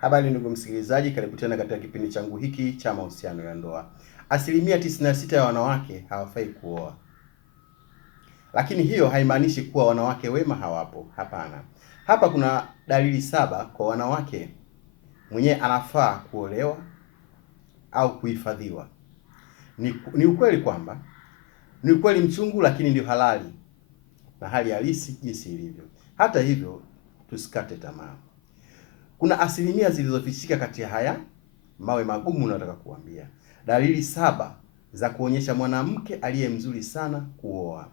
Habari ndugu msikilizaji, karibu tena katika kipindi changu hiki cha mahusiano ya ndoa. Asilimia 96 ya wanawake hawafai kuoa, lakini hiyo haimaanishi kuwa wanawake wema hawapo. Hapana, hapa kuna dalili 7 kwa wanawake mwenyewe anafaa kuolewa au kuhifadhiwa. Ni ukweli kwamba ni ukweli mchungu, lakini ndio halali na hali halisi jinsi ilivyo. Hata hivyo, tusikate tamaa. Kuna asilimia zilizofichika kati ya haya mawe magumu nataka kuambia. Dalili 7 za kuonyesha mwanamke aliye mzuri sana kuoa.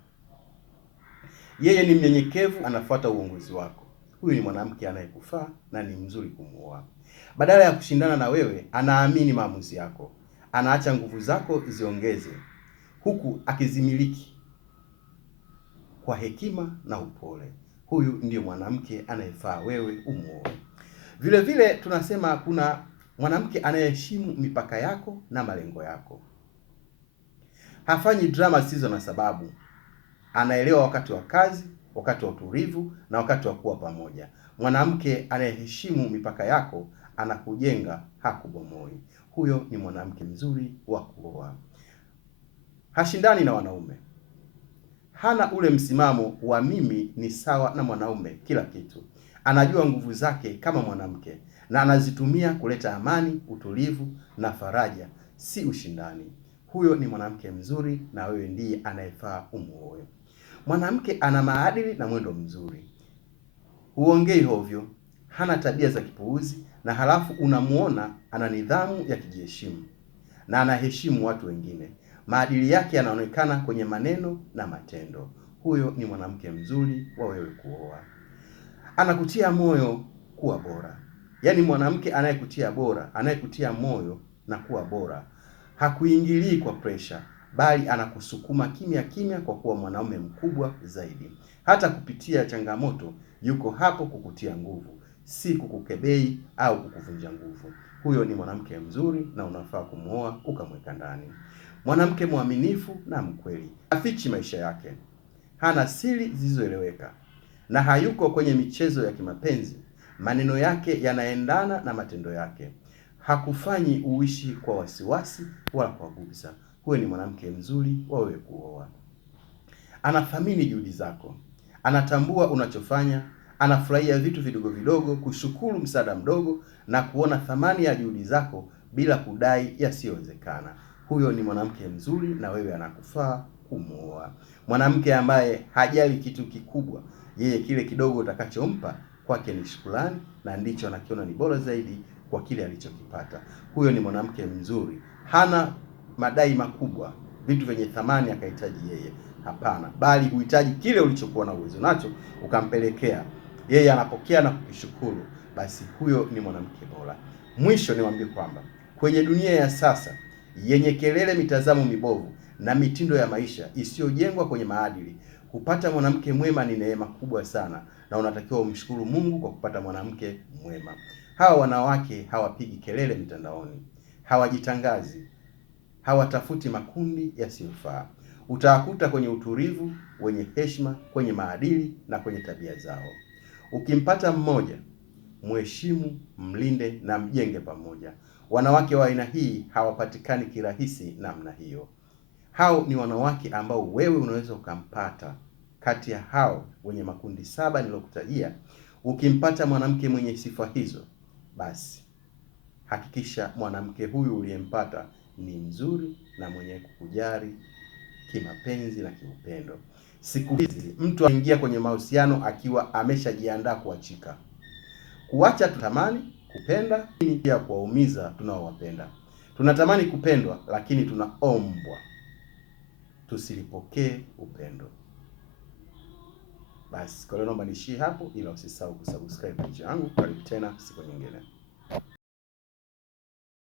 Yeye ni mnyenyekevu, anafuata uongozi wako. Huyu ni mwanamke anayekufaa na ni mzuri kumuoa. Badala ya kushindana na wewe, anaamini maamuzi yako. Anaacha nguvu zako ziongeze, huku akizimiliki kwa hekima na upole. Huyu ndiyo mwanamke anayefaa wewe umuoe. Vile vile tunasema kuna mwanamke anayeheshimu mipaka yako na malengo yako. Hafanyi drama zisizo na sababu. Anaelewa wakati wa kazi, wakati wa utulivu na wakati wa kuwa pamoja. Mwanamke anayeheshimu mipaka yako anakujenga, hakubomoi. Huyo ni mwanamke mzuri wa kuoa. Hashindani na wanaume. Hana ule msimamo wa mimi ni sawa na mwanaume kila kitu. Anajua nguvu zake kama mwanamke na anazitumia kuleta amani, utulivu na faraja, si ushindani. Huyo ni mwanamke mzuri na wewe ndiye anayefaa umuoe. Mwanamke ana maadili na mwendo mzuri. Huongei hovyo, hana tabia za kipuuzi, na halafu unamuona ana nidhamu ya kujiheshimu na anaheshimu watu wengine. Maadili yake yanaonekana kwenye maneno na matendo. Huyo ni mwanamke mzuri wa wewe kuoa. Anakutia moyo kuwa bora. Yaani mwanamke anayekutia moyo na kuwa bora. Hakuingilii kwa pressure, bali anakusukuma kimya kimya kwa kuwa mwanaume mkubwa zaidi. Hata kupitia changamoto yuko hapo kukutia nguvu, si kukukebei au kukuvunja nguvu. Huyo ni mwanamke mzuri na unafaa kumuoa ukamweka ndani. Mwanamke mwaminifu na mkweli. Hafichi maisha yake. Hana siri zisizoeleweka na hayuko kwenye michezo ya kimapenzi. Maneno yake yanaendana na matendo yake. Hakufanyi uishi kwa wasiwasi wala kwa gumza. Huyo ni mwanamke mzuri wa wewe kuoa. Anathamini juhudi zako. Anatambua unachofanya, anafurahia vitu vidogo vidogo, kushukuru msaada mdogo na kuona thamani ya juhudi zako bila kudai yasiyowezekana. Huyo ni mwanamke mzuri na wewe anakufaa kumuoa. Mwanamke ambaye hajali kitu kikubwa, yeye kile kidogo utakachompa kwake ni shukrani na ndicho anakiona ni bora zaidi kwa kile alichokipata. Huyo ni mwanamke mzuri. Hana madai makubwa, vitu vyenye thamani akahitaji yeye. Hapana, bali huhitaji kile ulichokuwa na uwezo nacho ukampelekea. Yeye anapokea na kukishukuru. Basi huyo ni mwanamke bora. Mwisho niwaambie kwamba kwenye dunia ya sasa yenye kelele, mitazamo mibovu na mitindo ya maisha isiyojengwa kwenye maadili, kupata mwanamke mwema ni neema kubwa sana, na unatakiwa umshukuru Mungu kwa kupata mwanamke mwema. Hawa wanawake hawapigi kelele mitandaoni, hawajitangazi, hawatafuti makundi yasiyofaa. Utawakuta kwenye utulivu, wenye heshima, kwenye maadili na kwenye tabia zao. Ukimpata mmoja, mheshimu, mlinde na mjenge pamoja. Wanawake wa aina hii hawapatikani kirahisi namna hiyo. Hao ni wanawake ambao wewe unaweza ukampata kati ya hao wenye makundi 7 nilokutajia. Ukimpata mwanamke mwenye sifa hizo, basi hakikisha mwanamke huyu uliyempata ni mzuri na mwenye kukujali kimapenzi na kiupendo. Siku hizi mtu anaingia kwenye mahusiano akiwa ameshajiandaa kuachika. Kuacha tutamani, kupenda ni pia kuwaumiza tunaowapenda. Tunatamani kupendwa, lakini tunaombwa tusilipokee upendo. Basi kwa leo naomba niishie hapo, ila usisahau kusubscribe channel yangu. Karibu tena siku nyingine.